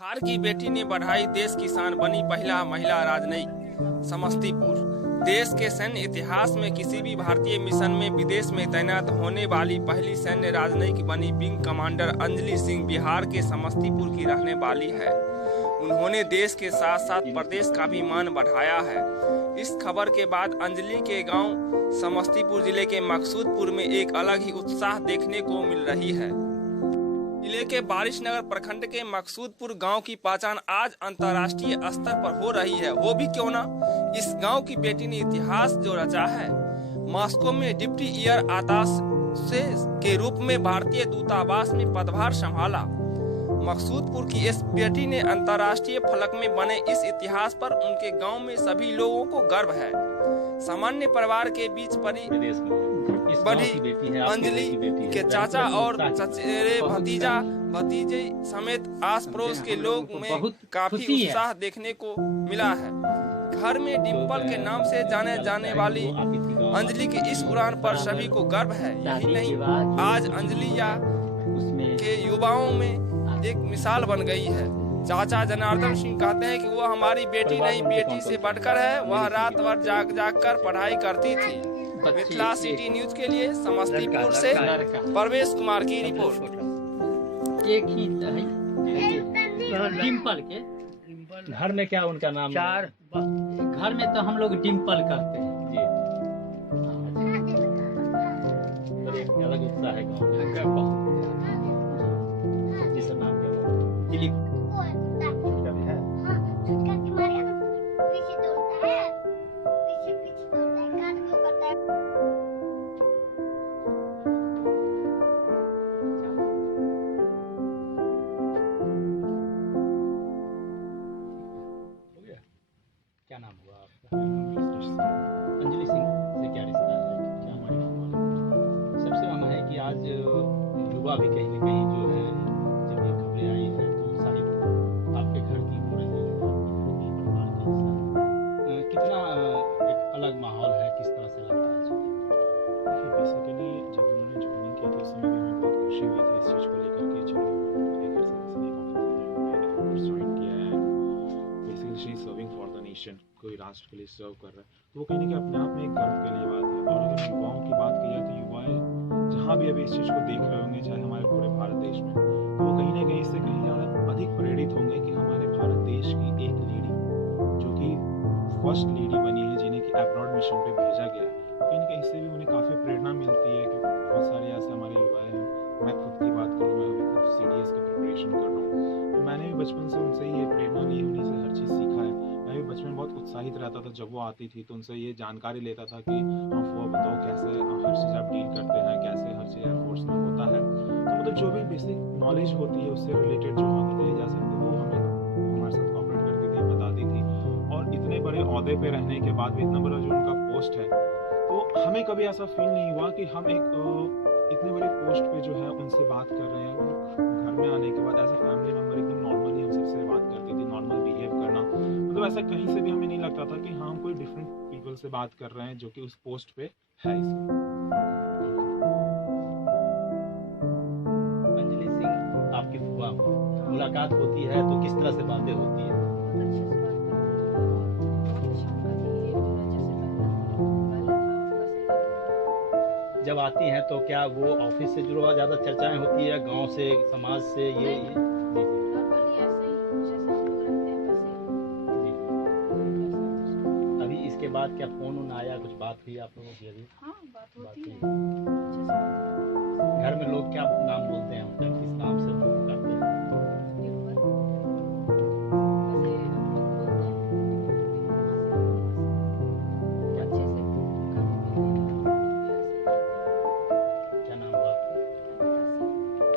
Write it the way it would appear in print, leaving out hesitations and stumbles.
बिहार की बेटी ने बढ़ाई देश की शान, बनी पहला महिला राजनयिक। समस्तीपुर देश के सैन्य इतिहास में किसी भी भारतीय मिशन में विदेश में तैनात होने वाली पहली सैन्य राजनयिक बनी विंग कमांडर अंजलि सिंह बिहार के समस्तीपुर की रहने वाली है। उन्होंने देश के साथ साथ प्रदेश का भी मान बढ़ाया है। इस खबर के बाद अंजलि के गांव समस्तीपुर जिले के मकसूदपुर में एक अलग ही उत्साह देखने को मिल रही है। जिले के बारिशनगर प्रखंड के मकसूदपुर गांव की पहचान आज अंतर्राष्ट्रीय स्तर पर हो रही है। वो भी क्यों ना, इस गांव की बेटी ने इतिहास जो रचा है। मॉस्को में डिप्टी एयर अटैचे के रूप में भारतीय दूतावास में पदभार संभाला। मकसूदपुर की इस बेटी ने अंतर्राष्ट्रीय फलक में बने इस इतिहास पर उनके गांव में सभी लोगों को गर्व है। सामान्य परिवार के बीच बड़ी अंजलि के चाचा और चचेरे भतीजे समेत आस पड़ोस के लोग में काफी उत्साह देखने को मिला है। घर में डिम्पल के नाम से जाने जाने वाली अंजलि की इस उड़ान पर सभी को गर्व है। यही नहीं, आज अंजलि के युवाओं में एक मिसाल बन गई है। चाचा जनार्दन सिंह कहते हैं कि वह हमारी बेटी नहीं, बेटी से बढ़कर है। वह रात भर जाग कर पढ़ाई करती थी। मिथिला सिटी न्यूज के लिए समस्तीपुर से परवेश कुमार की रिपोर्ट। एक ही डिम्पल के घर में क्या उनका नाम? चार घर में तो हम लोग डिम्पल करते हैं। एक अलग उत्साह है गाँव में। जिसका नाम क्या है? दिलीप। क्या नाम हुआ आपका? अंजलि सिंह से क्या रिश्ता है? क्या हमारे गाँव वाले? सबसे अहम है कि आज युवा भी कहीं न कहीं जो है, जब ये खबरें आई हैं तो सारी आपके घर की हो रही है, आपकी परिवार का हिस्सा। कितना एक अलग माहौल है, किस तरह से लगता है? देखिए, बेसिकली जब उन्होंने ज्वाइनिंग की थी उस समय भी हमें बहुत खुशी हुई थी इस चीज़ को लेकर के। चलो हमारे घर से किसी ने कोर्स ज्वाइन किया है, basically she is serving for the nation, कोई राष्ट्र के लिए सर्व कर रहा है, तो वो कहीं ना कहीं अपने आप में एक गर्व के लिए बात है। और अगर युवाओं की बात की जाए तो युवाएं जहाँ भी अभी इस चीज़ को देख रहे होंगे, चाहे हमारे पूरे भारत देश में, तो वो कहीं ना कहीं इससे कहीं ज़्यादा अधिक प्रेरित होंगे कि हमारे भारत देश की एक लेडी जो कि फर्स्ट लेडी बनी है जिन्हें कि अब्रॉड मिशन पे भेजा गया है, कहीं ना कहीं इससे भी उन्हें काफ़ी प्रेरणा मिलती है। कि बहुत सारे ऐसे हमारे युवा हैं, मैं खुद की बात करूँ, मैं अभी खुद CDS की प्रिपरेशन कर रहा हूँ, तो मैंने भी बचपन से उनसे ही ये प्रेरणा ली, उन्हीं से हर चीज़ सीखा है। मैं भी बचपन में बहुत उत्साहित रहता था जब वो आती थी, तो उनसे ये जानकारी लेता था कि हाँ फुआ बताओ कैसे हर चीज़ आप डील करते हैं, कैसे हर चीज़ एयरफोर्स में होता है। तो मतलब जो भी बेसिक नॉलेज होती है उससे रिलेटेड जो हमें बताई जा सकती है वो हमें हमारे साथ कॉपरेट करती थी, बताती थी। और इतने बड़े ओहदे पे रहने के बाद भी इतना बड़ा जो उनका पोस्ट है, तो हमें कभी ऐसा फील नहीं हुआ कि हम एक इतने बड़े पोस्ट पे जो है उनसे बात कर रहे हैं। वो घर में आने के बाद एज अ फैमिली मेम्बर एकदम नॉर्मली हम सबसे बात करती थी, नॉर्मल बिहेव करना, मतलब ऐसा कहीं से भी हमें नहीं लगता था कि हाँ हम कोई डिफरेंट पीपल से बात कर रहे हैं जो कि उस पोस्ट पे है। अंजलि सिंह आपकी फुआ, मुलाकात होती है तो किस तरह से बातें होती है? जब आती हैं तो क्या वो ऑफिस से जुड़ा ज़्यादा चर्चाएं होती है, गांव से, समाज से? ये अभी इसके बाद क्या फोन आया, कुछ बात हुई आप लोगों की? अभी हाँ, बात होती है। घर में लोग क्या नाम बोलते हैं उनका?